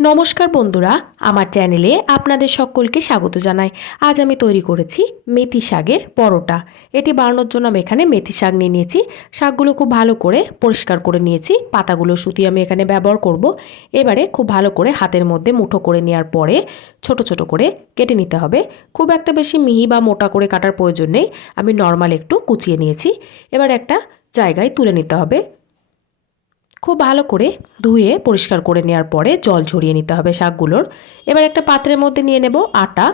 নমস্কার বন্ধুরা, আমার চ্যানেলে আপনাদের সকলকে স্বাগত জানাই। আজ আমি তৈরি করেছি মেথি শাকের পরোটা। এটি বানানোর জন্য আমি এখানে মেথি শাক নিয়ে নিয়েছি। শাকগুলো খুব ভালো করে পরিষ্কার করে নিয়েছি। পাতাগুলো সুতিয়ে আমি এখানে ব্যবহার করব। এবারে খুব ভালো করে হাতের মধ্যে মুঠো করে নেওয়ার পরে ছোট ছোট করে কেটে নিতে হবে। খুব একটা বেশি মিহি বা মোটা করে কাটার প্রয়োজন নেই, আমি নর্মাল একটু কুচিয়ে নিয়েছি। এবার একটা জায়গায় তুলে নিতে হবে। খুব ভালো করে ধুয়ে পরিষ্কার করে নেওয়ার পরে জল ঝরিয়ে নিতে হবে শাকগুলোর। এবার একটা পাত্রের মধ্যে নিয়ে নেব আটা।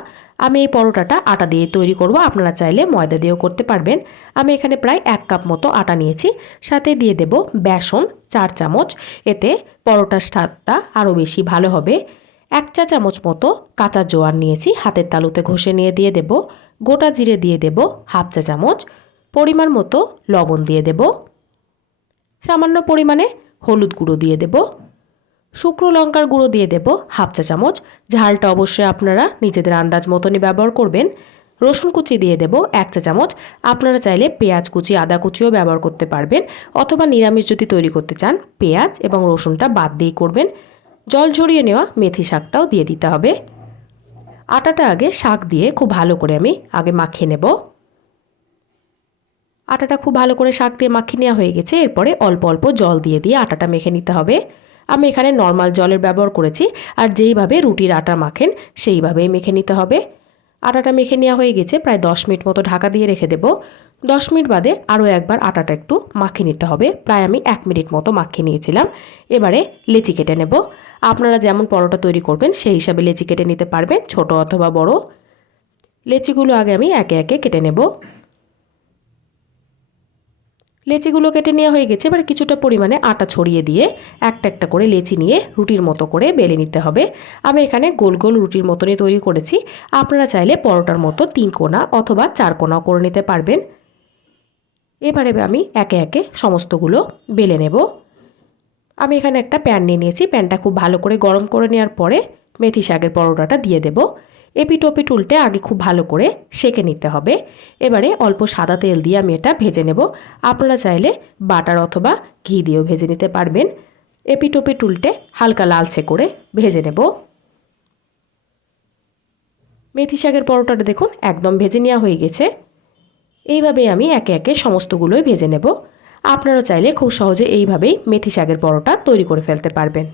আমি এই পরোটাটা আটা দিয়ে তৈরি করব, আপনারা চাইলে ময়দা দিয়েও করতে পারবেন। আমি এখানে প্রায় 1 কাপ মতো আটা নিয়েছি, সাথে দিয়ে দেব বেসন 4 চামচ। এতে পরোটার স্বাদটা আরও বেশি ভালো হবে। 1 চা চামচ মতো কাঁচা জোয়ান নিয়েছি, হাতের তালুতে ঘষে নিয়ে দিয়ে দেব। গোটা জিরে দিয়ে দেব হাফ চা চামচ। পরিমাণ মতো লবণ দিয়ে দেব। সামান্য পরিমাণে হলুদ গুঁড়ো দিয়ে দেব। শুকনো লঙ্কার গুঁড়ো দিয়ে দেব হাফ চা চামচ। ঝালটা অবশ্যই আপনারা নিজেদের আন্দাজ মতনই ব্যবহার করবেন। রসুন কুচি দিয়ে দেব 1 চা চামচ। আপনারা চাইলে পেঁয়াজ কুচি, আদা কুচিও ব্যবহার করতে পারবেন, অথবা নিরামিষ যদি তৈরি করতে চান পেঁয়াজ এবং রসুনটা বাদ দিয়েই করবেন। জল ঝরিয়ে নেওয়া মেথি শাকটাও দিয়ে দিতে হবে। আটাটা আগে শাক দিয়ে খুব ভালো করে আমি আগে মাখিয়ে নেব। আটাটা খুব ভালো করে শাক দিয়ে মাখিয়ে নেওয়া হয়ে গেছে। এরপরে অল্প অল্প জল দিয়ে দিয়ে আটাটা মেখে নিতে হবে। আমি এখানে নর্মাল জলের ব্যবহার করেছি, আর যেইভাবে রুটির আটা মাখেন সেইভাবেই মেখে নিতে হবে। আটাটা মেখে নেওয়া হয়ে গেছে, প্রায় 10 মিনিট মতো ঢাকা দিয়ে রেখে দেব। 10 মিনিট বাদে আরও একবার আটাটা একটু মাখিয়ে নিতে হবে। প্রায় আমি 1 মিনিট মতো মাখিয়ে নিয়েছিলাম। এবারে লেচি কেটে নেব। আপনারা যেমন পরোটা তৈরি করবেন সেই হিসাবে লেচি কেটে নিতে পারবেন, ছোট অথবা বড়। লেচিগুলো আগে আমি একে একে কেটে নেব। লেচিগুলো কেটে নেওয়া হয়ে গেছে। এবার কিছুটা পরিমাণে আটা ছড়িয়ে দিয়ে একটা একটা করে লেচি নিয়ে রুটির মতো করে বেলে নিতে হবে। আমি এখানে গোল গোল রুটির মতনই তৈরি করেছি। আপনারা চাইলে পরোটার মতো 3 কোণা অথবা 4 কোণাও করে নিতে পারবেন। এবারে আমি একে একে সমস্তগুলো বেলে নেব। আমি এখানে একটা প্যান নিয়ে নিয়েছি। প্যানটা খুব ভালো করে গরম করে নেওয়ার পরে মেথি শাকের পরোটাটা দিয়ে দেব। এপিট ওপিট উল্টে আগে খুব ভালো করে সেঁকে নিতে হবে। এবারে অল্প সাদা তেল দিয়ে আমি এটা ভেজে নেব। আপনারা চাইলে বাটার অথবা ঘি দিয়েও ভেজে নিতে পারবেন। এপিট ওপিট উল্টে হালকা লালচে করে ভেজে নেব। মেথি শাকের পরোটাটা দেখুন একদম ভেজে নেওয়া হয়ে গেছে। এইভাবেই আমি একে একে সমস্তগুলোই ভেজে নেব। আপনারা চাইলে খুব সহজে এইভাবেই মেথি শাকের পরোটা তৈরি করে ফেলতে পারবেন।